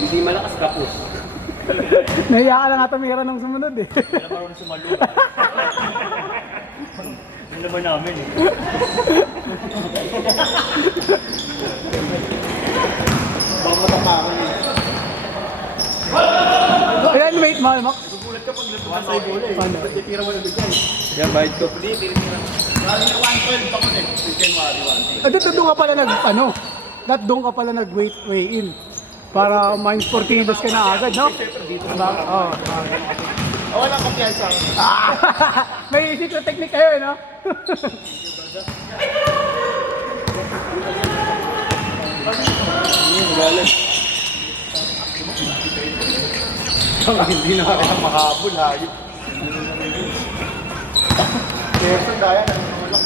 Hindi malakas kapos. Nahiya ka na nga tumira ng sumunod eh. Hindi na marunong sumaluha. Ano naman namin eh. Baka matapakan eh. Ilan weight mo, Max? Nagugulat ka pag natuwa sa bola eh. Paano? Ba't titira mo na bigay? Yan, bayad ko. Hindi, tira-tira. Galing na 112 ako eh. January 1. Doon ka pala doon ka pala nag-weight weigh-in. Para minus 4 kilos ka na agad, no? Diba? Oo. Walang kumpiyansa. May secret technique kayo, no? Hindi na kaya makahabol hayop. Person daya nanunulak.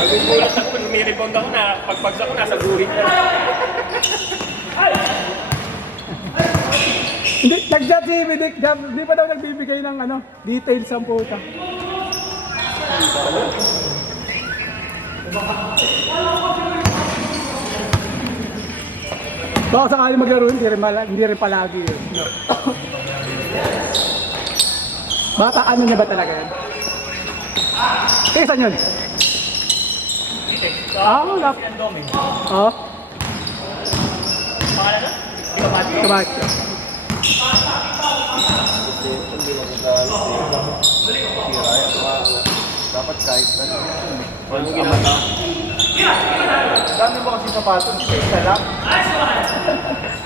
Nagugulat ako nung may rebound ako na pagpagsak ko nasa guhit na. Hindi, nag-judge si Bidik. Hindi pa daw nagbibigay ng details ang puta. Baka sakali maglaro, hindi rin palagi yun. No. Bata, ano niya ba talaga yun? Eh, saan yun? Wala. Oo. Pangalan na? Kabati. Dapat kahit na. Anong ginawa? Dami mo kasi sapatos, isa lang.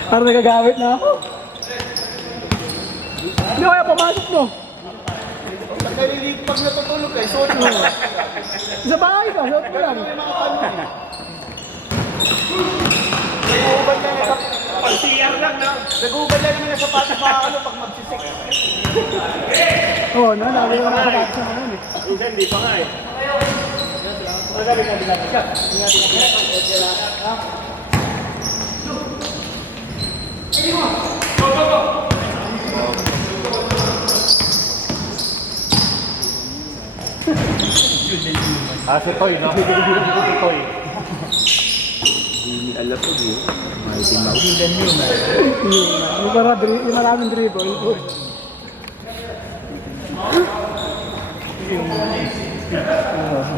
Parang nagagamit na ako. Hindi kaya pumasok mo. Pag narinig, pag natutulog kayo, suot mo. Sa bahay ka, suot mo lang. Nag-uubad na yung Pag-CR lang na. Nag-uubad na yung sapatos mga pag magsisik. Oo, no? Lagi ko nakasapatos na ngayon eh. Minsan, hindi pa nga eh. Magaling na binabas ka. Si Toy, no? Si Toy. Hindi alam po, di. Mahal mo. Yung maraming dribble.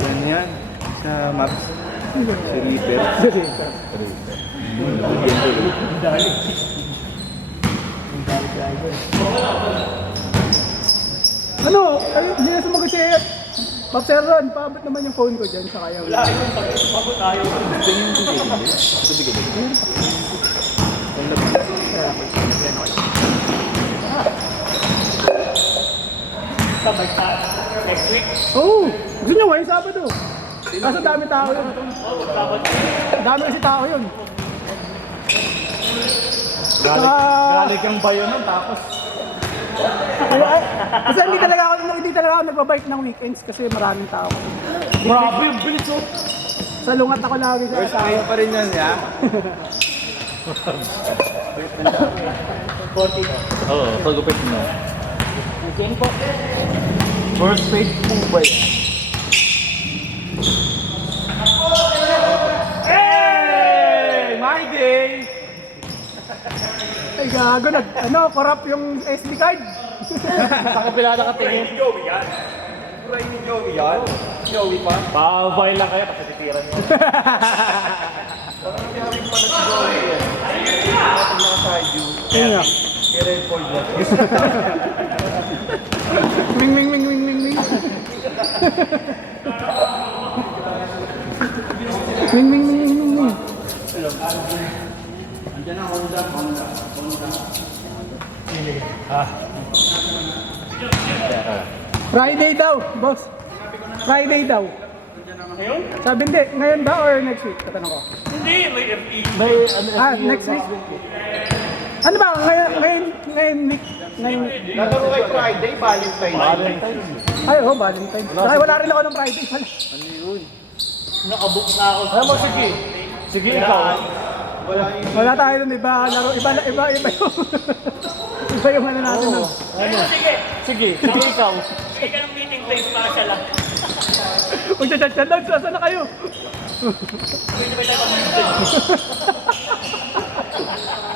Yan yan. Sa Max. Si Reaper. Ano? Ay, hindi na sumagot si Papser Ron, paabot naman yung phone ko dyan sa kaya. Wala yung pag-ipabot tayo. Sabay sa next week. Oo! Gusto nyo ngayon Sabado. Kaso dami tao yun. Dami kasi tao yun. Galing kang bayo nun, tapos. Kasi hindi talaga ako nagbabike ng weekends kasi maraming tao. Grabe, yung bilis oh. Sa lungat ako lagi sa First tao. time pa rin yan, ya? Oo, pagupit mo. First page po ba yan? Hey! My day! Ay gago, corrupt yung SD card. Sa kapila nakatingin. Joey yan. Pura yung Joey yan. Joey pa. Pa-file lang kayo kasi titiran nyo. Parang nangyari pa na si Joey yan. Pag naka-side view, Ayun nga. i-record yan. Ming. Ming. Friday daw, boss. Friday daw. Ngayon? Sabi hindi, ngayon ba or next week? Tatanong ko. Hindi, may FE. Next week. Ano ba? Ngayon. Nagkaroon kay Friday, Valentine's. Ay, Valentine's. Ay, wala rin ako ng Friday pala. Nakabook na ako. Alam mo, sige. Sige, ikaw. Wala tayo nun, iba laro, iba yung iba yung ano natin nun. Sige, ikaw. Sige ka ng meeting place para siya lang. Kung chat-chat lang, saan na kayo?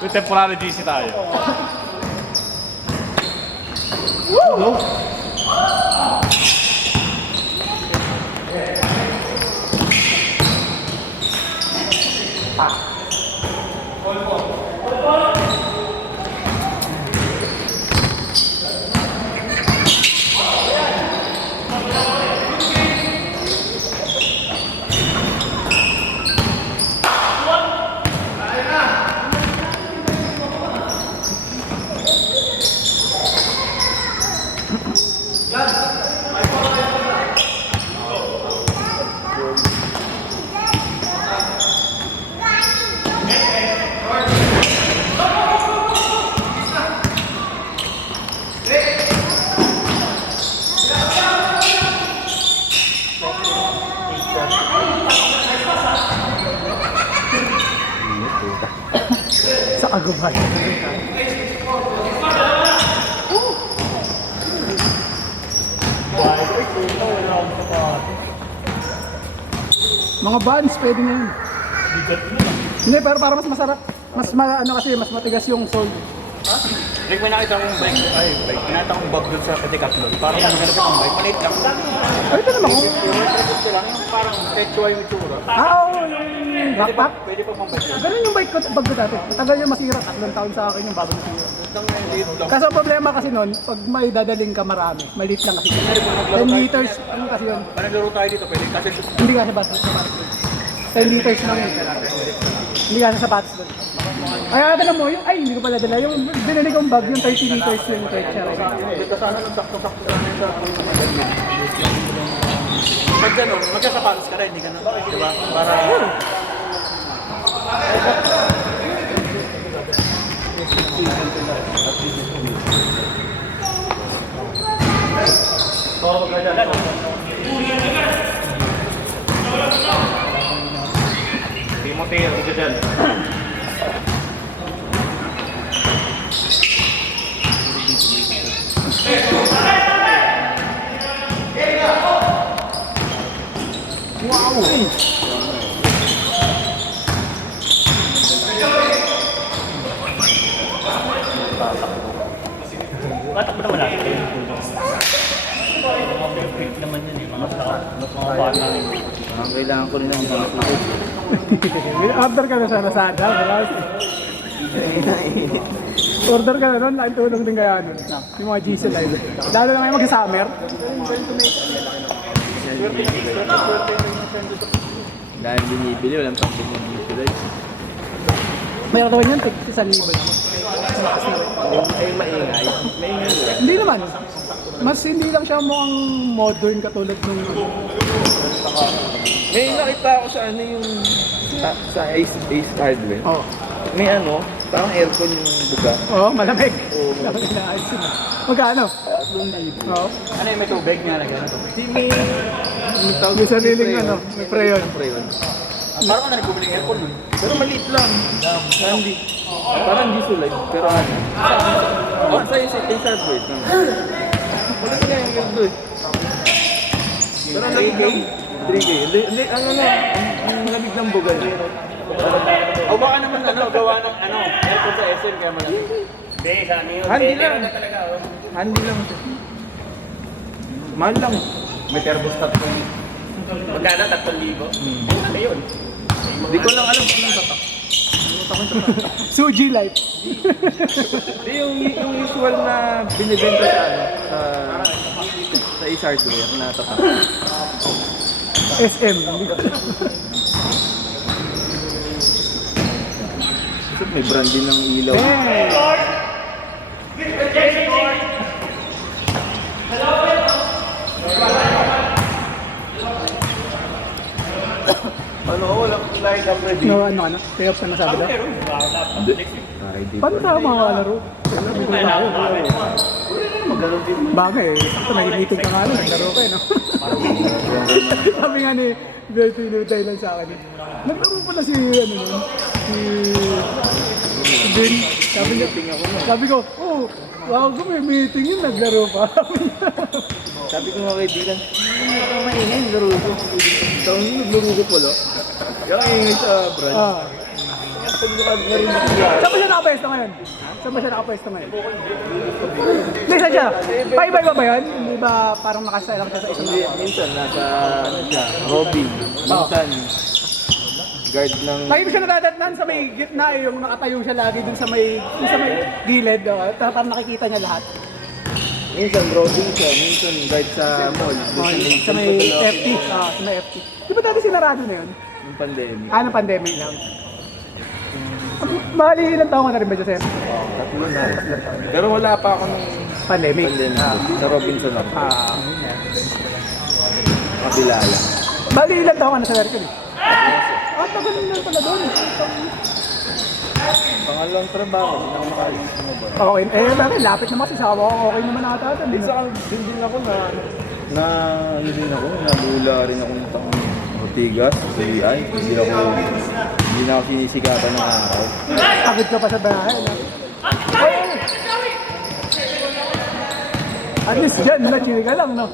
May temporary GC tayo. Sa agubay. Mga buns, pwede na yun. Hindi, pero para mas masarap. Ano kasi, mas matigas yung sole. Like, may nakita akong bike. Pinata akong bag doon sa Decathlon. Parang maganda akong bike. Maliit lang. Ay, ito naman. Yung record lang, yung parang tekwa yung itsura. Oo, yung backpack. Pwede pa pang bike. Ganun yung bike ko, bag ko dati. Matagal yung masira. 3 taon sa akin yung bago nasira. Hanggang ngayon, liit lang. Kaso ang problema kasi nun, pag may dadaling ka marami, maliit lang kasi. 10 liters, ano kasi yun? Pag naglaro tayo dito, pwede kasi Hindi ka sa batas. 10 liters lang yun. Hindi ka sa sapatos doon. Ay, dala mo yung, ay, hindi ko pala dala. Yung binili kong bag, yung 30 liters yung texture. Dito sana nung sakto-sakto sana sa pag gano'n, magkasapatos ka na, hindi ka na, diba? Para... Timothy, dito dyan. Tatakbo naman natin. Mga quick naman yun eh. Mga bata. Kailangan ko rin ng mga Order ka na sa Lazada. Order ka na nun, laking tulong din kaya nun. Yung mga GC live. Lalo na ngayon mag-summer. Dahil binibili, walang pang binibili. May katawan yun, 1,000. Ay, maingay. Hindi naman. Mas hindi lang siya mukhang modern katulad nung... May nakita ako sa ano yung sa Ace Hardware. Oh. May ano, parang aircon yung buga. Oo, malamig. Oo. Malamig na ayos yun. Magkano? Oo. Ano yung may tubig niya na gano'n? Hindi may... Yung sariling ano, may preyon. Preyon. Parang ano nagbubili ng aircon nun. Pero maliit lang. Parang hindi sulay. Pero ano. Sa Ace Hardware. Wala ko na yung ganito eh. Pero ang lamig lang. 3K. Ano na, ang lamig ng bugal. O baka naman ano, gawa ng ano, aircon sa SM kaya malamig. Hindi, sa ano yun. Handy lang. Meron na talaga. Oh. Handy lang. Mahal lang. May thermostat ko yun. Magkano? 3,000? Ano yun? Hindi ko lang alam kung anong tatak. Suji life. Hindi yung usual na binibenta sa ano, sa Ace Hardware na tatak. SM. Kasi may brand din ng ilaw. Eh. Ano, walang light up ready. No, ano, playoffs na nasabi daw. Paano tayo mga kalaro? Magano'n din. Bagay, sakto nag-meeting ka nga nun, naglaro ka eh, no? Sabi nga ni Bertie Nutay lang sa akin. Naglaro pala si, ano nun, si Ben. Sabi ko, oh, wow, kung may meeting yun, naglaro pa. Sabi ko mga kaibigan, hindi ka maingay, laro ko. Taon yun, naglaro ko pala. Kaya ingay sa brand. Pag nakalaro ko siya. Saan ba siya nakapwesto ngayon? Saan ba siya nakapwesto ngayon? Hindi, saan siya? Paiba-iba ba yun? Hindi ba parang nakasaya lang siya sa isang Hindi, minsan nasa, ano siya, Robin. Minsan, guard ng... Lagi ko siya natatatnan sa may gitna eh, yung nakatayo siya lagi dun sa may gilid. Parang nakikita niya lahat. Minsan Robin siya, minsan guard sa mall. Sa may FT. Sa may FT. Di ba dati sinarado na yun? Yung pandemic. Ng pandemic lang. Bali, ilang taon ka na rin ba, Joseph? Tatlo na. Pero wala pa ako nung Pandemic. sa Robinson ako. Kabila lang. Bali, ilang taon ka na sa Hercules? Tagal na pala doon. Pangalawang trabaho, hindi na ako makaalis sa mobile. Okay, bakit? Lapit naman kasi sawa ko. Okay naman ata. Minsan din ako ano din ako, nalula rin ako ng pang Ortigas, CI. Hindi na ako sinisikatan ng araw. Pagod ka pa sa bahay. At least dyan, chill ka lang, no?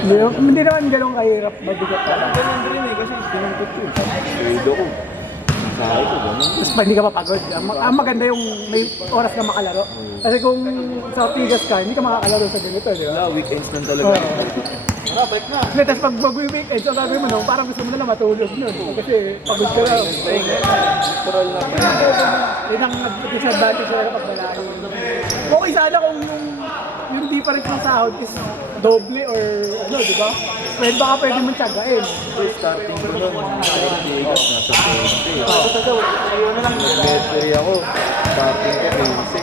Hindi naman ganun kahirap, mabigat ka lang. Ganun rin kasi tinangkot ko. Suido ko. Sahay ko, ganun. Tapos pa hindi ka mapagod. Ang maganda yung may oras ka makalaro. Kasi kung sa Ortigas ka, hindi ka makakalaro sa ganito, di ba? Wala, weekends lang talaga. Hindi, tapos pag mag-weekend, so gagawin mo no, parang gusto mo na lang matulog nun. Kasi pagod ka lang. Natural lang. Yun ang disadvantage na kapag malayo. Okay sana kung yung difference ng sahod is doble or ano, di ba? Pwede baka pwede mong tsagain. Starting ko nun, sa Ortigas, nasa 20. Elementary ako. Starting ko 20.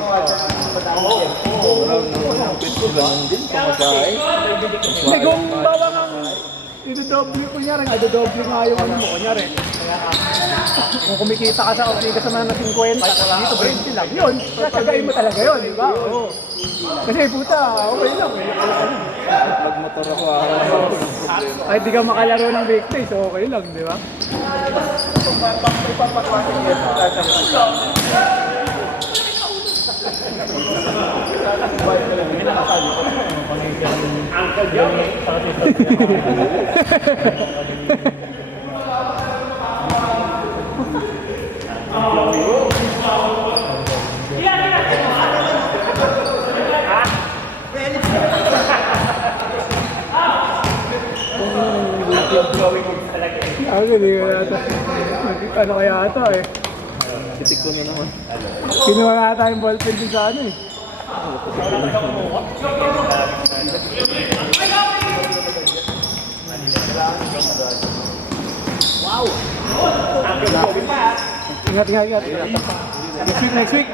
Parang nung pit ko, ganun din, pamasahe. Hindi, kung bawa kang idodoble, kunyari, idodoble nga yung ano mo, kunyari. Kung kumikita ka sa Ortigas sa mga 50, dito 20 lang, yun, tsagain mo talaga yun, di ba? Oo. Kasi puta, okay lang. Magmotor ako araw. Ay, di ka makalaro ng weekdays, so okay lang, di ba? Hindi ka yata. Ano kaya ata eh. Titik ko na naman. Kinuha nga tayong ballpen din sa ano eh. Ingat. Next week.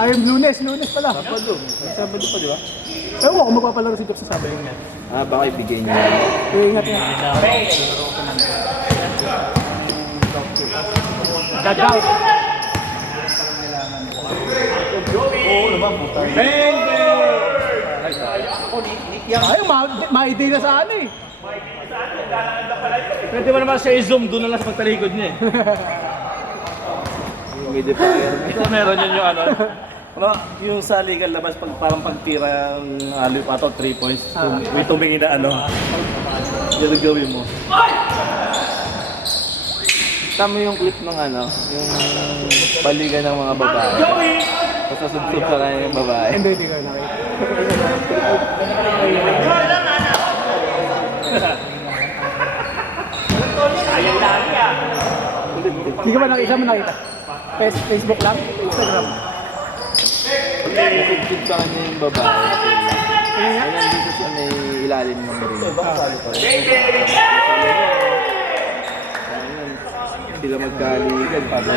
Ay, Lunes pala. Sabado pa, di ba? Ewan ko kung magpapalaro si Jeff sa sabi niya. Baka ibigay niya. Ingat. Gagaw. Ay, ma-idea na sa ano eh. Pwede mo naman siya i-zoom, doon na lang sa pagtalikod niya eh. May defier. Ito meron yun yung ano. Yung sa legal labas, parang pagtira ng alip ato, 3 points. May tumingin na ano. Yung gawin mo. Tama yung clip ng ano, yung baligan ng mga babae. Tapos susubsub sa kanya yung babae. Hindi ko nakita. Hindi ka ba nakita? Facebook lang? Instagram? Susubsub sa kanya yung babae. Ayun dito sa may ilalim ng ring. Sila magkaligan pa ba?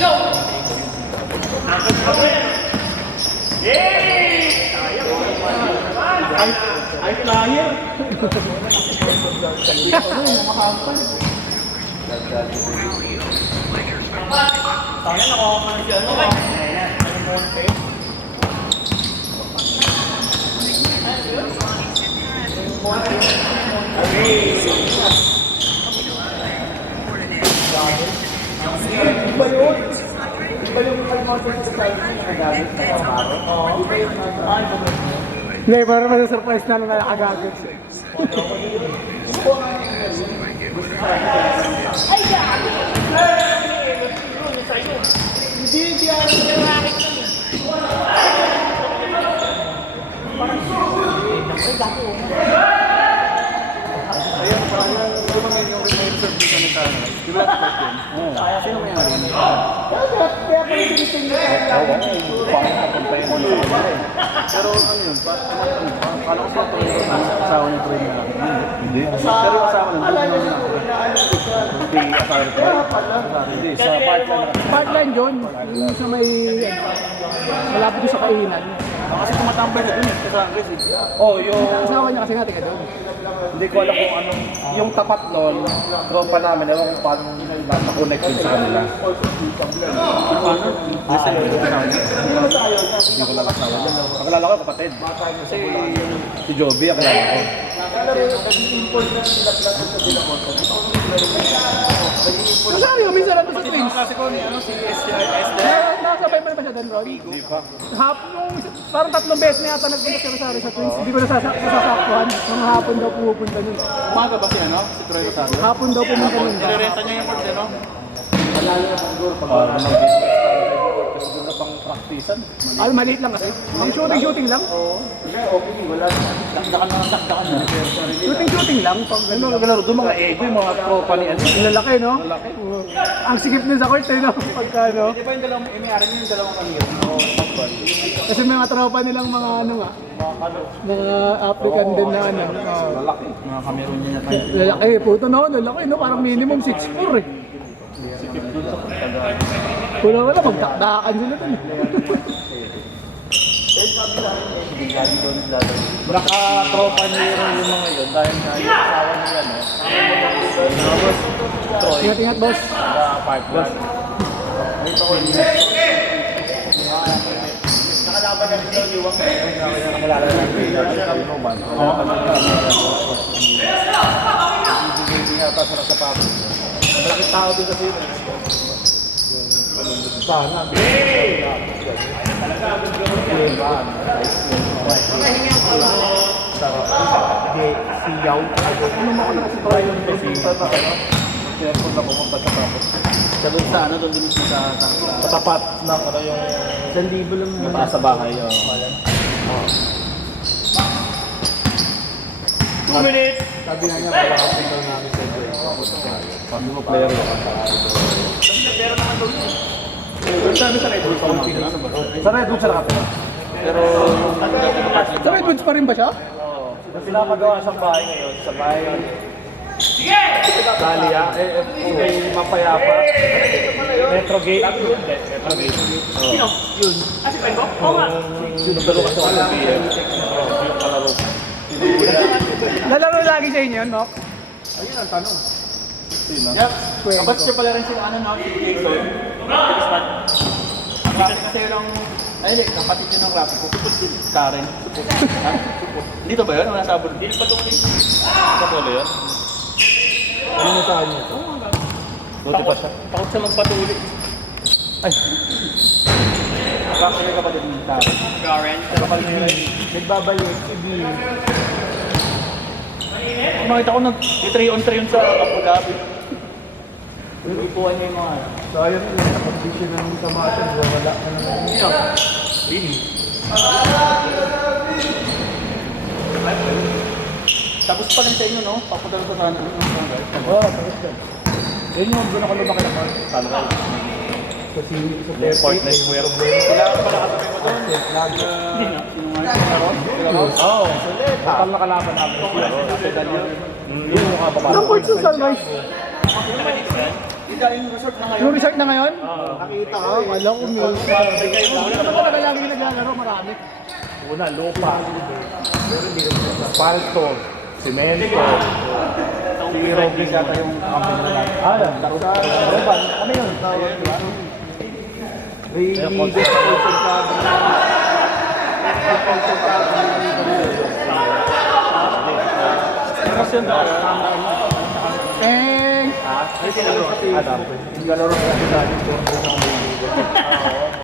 Go! Ay, flyer! Sana nakuha ko na siya. Ano ba? Ang Monte. Iba yun! Iba yung Monte sa style mo nakagamit sa kamaro. Oo. Iba yung Hindi, para masa-surprise na lang nakakagod. Hindi ako. Ayun, parang lumangin yung remote serve dito ni Tana. Di ba expert yun? Sino may hari niya? Kaya pa yung tinitingnan. Pangit na complain mo sa kanila eh. Pero ano yun, kala ko sa trainer ang asawa niya trainer namin. Hindi. Pero yung asawa niya, hindi namin hindi asawa niya trainer. Hindi, sa part lang na. Partline yun. Yung sa may... malapit doon sa kainan. Kasi tumatambay na dun eh, sa Andres eh. Oh, yung... Asawa niya kasi nga tiga doon. Hindi ko alam kung anong, yung tapat nun, tropa namin, ewan kung paano nasa-connect yun sa kanila. Hindi ko lang asawa. Akala ko kapatid. Kasi si Joby, akala ko. Rosario, minsan lang sa Twins. Kasi ko ni ano, si SCIS Nakasabay pa rin ba siya doon, Ron? Hindi pa. Parang 3 beses na yata nagpunta si Rosario sa Twins. Hindi ko nasasaktuhan. Mga hapon daw pupunta nun. Umaga ba si ano? Si Troy Rosario? Hapon daw pumunta nun. Nire-renta niya yung court, ano? Para mag-business. Kasi doon na pang practicean. Ay, maliit lang kasi. Ang shooting lang. Dakdakan na. Shooting lang. Pag Ano, naglaro doon mga ego, yung mga tropa ni ano. lalaki, no? Ang sikip na sa court, eh, no? Pagka, no? Di ba yung dalawang, may-ari niya yung dalawang kanina? Kasi may mga tropa nilang mga ano nga. Mga African din na ano. Lalaki. Mga Cameroon niya tayo. Lalaki, puto no? Lalaki, no? Parang minimum 6'4" eh. Wala, magtakdakan sila dun. Naka-tropa niya yung mga yun dahil nga yung asawa niya no. Tapos Troy, Ingat-ingat, boss. partner. Nakalaban na rin daw ni Wang. Nakilala na ng Roman. Hindi yata sa sapatos. Malaking tao din sa Pilipinas. Sana. Siyaw. Ano mo ko na kasi tayo yung pagpunta na ano? Airport na pumunta sa tapos. Sa doon sa ano, doon din sa Sa tapat ng ano yung 1,000 lang naman. mataas sa bahay. 2 minutes! Sabi nga niya, papakasin daw namin sa ito. Pag mo player yun. Sabi sa Red Bull pa naman. Sa Red Bull siya nakatira. Pero Sa Redwoods pa rin ba siya? Pinapagawa siyang bahay ngayon. Sa bahay yun. Dalia, may mapayapa. Metro Gate. Metro Gate. Sino? Yun. Ah, si Penko? Oo nga. Nagdalo ka sa mga yung kalaro. Lalaro lagi sa inyo, no? Ayun ang tanong. Sino? kabat siya pala rin sila ano na, si Jason. Kasi lang, ay hindi, kapatid yun ng Rapi ko. Karen. Ha? Dito ba yun? Wala sa abon? Dito pa ito ulit. Sa polo yun? Ano na sa kanya? Buti pa siya. Takot siya magpatuloy. Ay. Rapi yung kapatid ng Karen. Garen. Nagbabalik, sige. Makita ko nag 3-on-3 yun sa Abu Dhabi. Ipuan niya yung mga ano. So ayun, nakapag-vision ng kamasan, wala ka naman. Really? Tapos pa rin sa inyo, no? Papunta rin sa sana. Oo, tapos yan. Yun yung doon ako lumaki na talaga. Kasi sa Port Network. Kailangan pala kasabay mo doon. Hindi na. Oo. Total na kalaban namin. Sa Dalio. Yun yung mga babae. Ang court sa Sunrise. Yung resort na ngayon? Nakita ko, alam ko yun. Ano ba talaga lagi naglalaro? Marami. Una, lupa. Asfalto. Semento. Si Robles yata yung company na lang. Yan. Roban. Ano yun? Thanks! Adam. Yung galaro sa